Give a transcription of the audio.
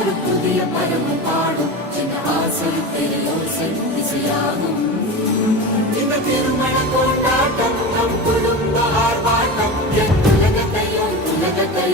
ஒரு புதிய பருவம் பாடும் என்ற ஆசை பெரியோசை இசையாகும். இந்த திருமண கொண்டாட்டம் நம் குடும்ப ஆர்ப்பாட்டம் என் உலகத்தையும் உலகத்தை